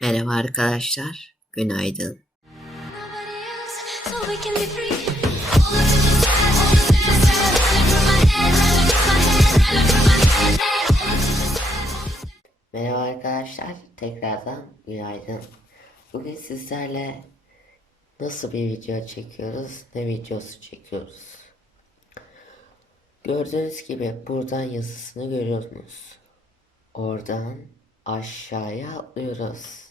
Merhaba arkadaşlar, günaydın. Merhaba arkadaşlar, tekrardan günaydın. Bugün sizlerle nasıl bir video çekiyoruz, ne videosu çekiyoruz. Gördüğünüz gibi buradan yazısını görüyorsunuz. Oradan aşağıya atlıyoruz.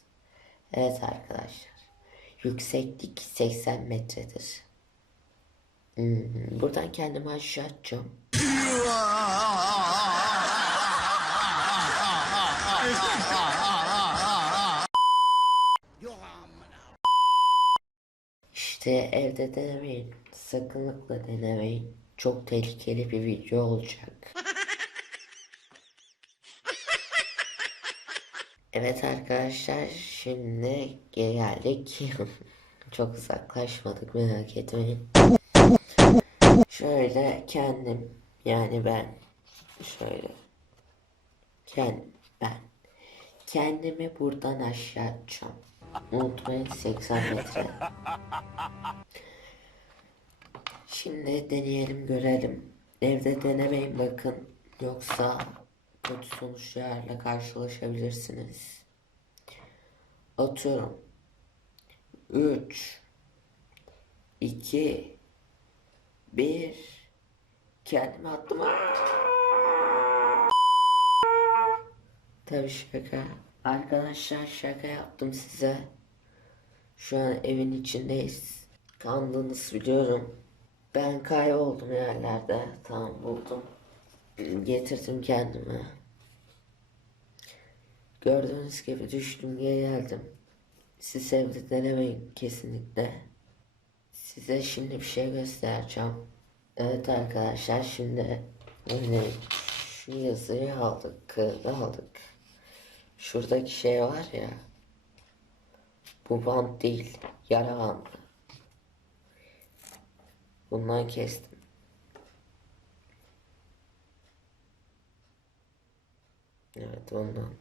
Evet arkadaşlar, yükseklik 80 metredir. Hmm, buradan kendimi aşağı atacağım. İşte evde denemeyin. Sakınlıkla denemeyin. Çok tehlikeli bir video olacak. Evet arkadaşlar şimdi geldik. Çok uzaklaşmadık merak etmeyin. Şöyle kendim yani ben şöyle kendim ben kendimi buradan aşağı atacağım. Unutmayın 80 metre. Şimdi deneyelim görelim. Evde denemeyin bakın. Yoksa kötü sonuçlarla karşılaşabilirsiniz. Atıyorum. 3 2 1 Kendimi attım. Tabii şaka. Arkadaşlar şaka yaptım size. Şu an evin içindeyiz. Kandınız biliyorum. Ben kayboldum yerlerde. Tamam buldum. Getirdim kendimi. Gördüğünüz gibi düştüm diye geldim. Siz evde denemeyin kesinlikle. Size şimdi bir şey göstereceğim. Evet arkadaşlar şimdi yine şu yazıyı aldık, kağıdı aldık. Şuradaki şey var ya. Bu bant değil, yara bandı. Bundan kestim. Evet ondan.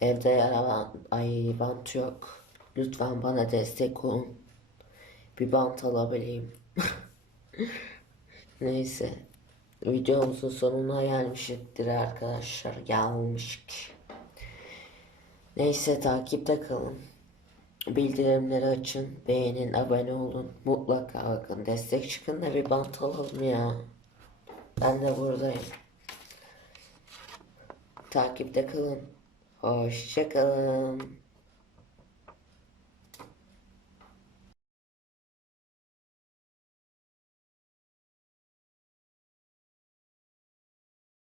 Evde yara bant, ay bant yok. Lütfen bana destek olun. Bir bant alabileyim. Neyse. Videomuzun sonuna gelmişiktir arkadaşlar. Gelmişik. Neyse takipte kalın. Bildirimleri açın. Beğenin, abone olun. Mutlaka bakın. Destek çıkın da bir bant alalım ya. Ben de buradayım. Takipte kalın. Hoşçakalın.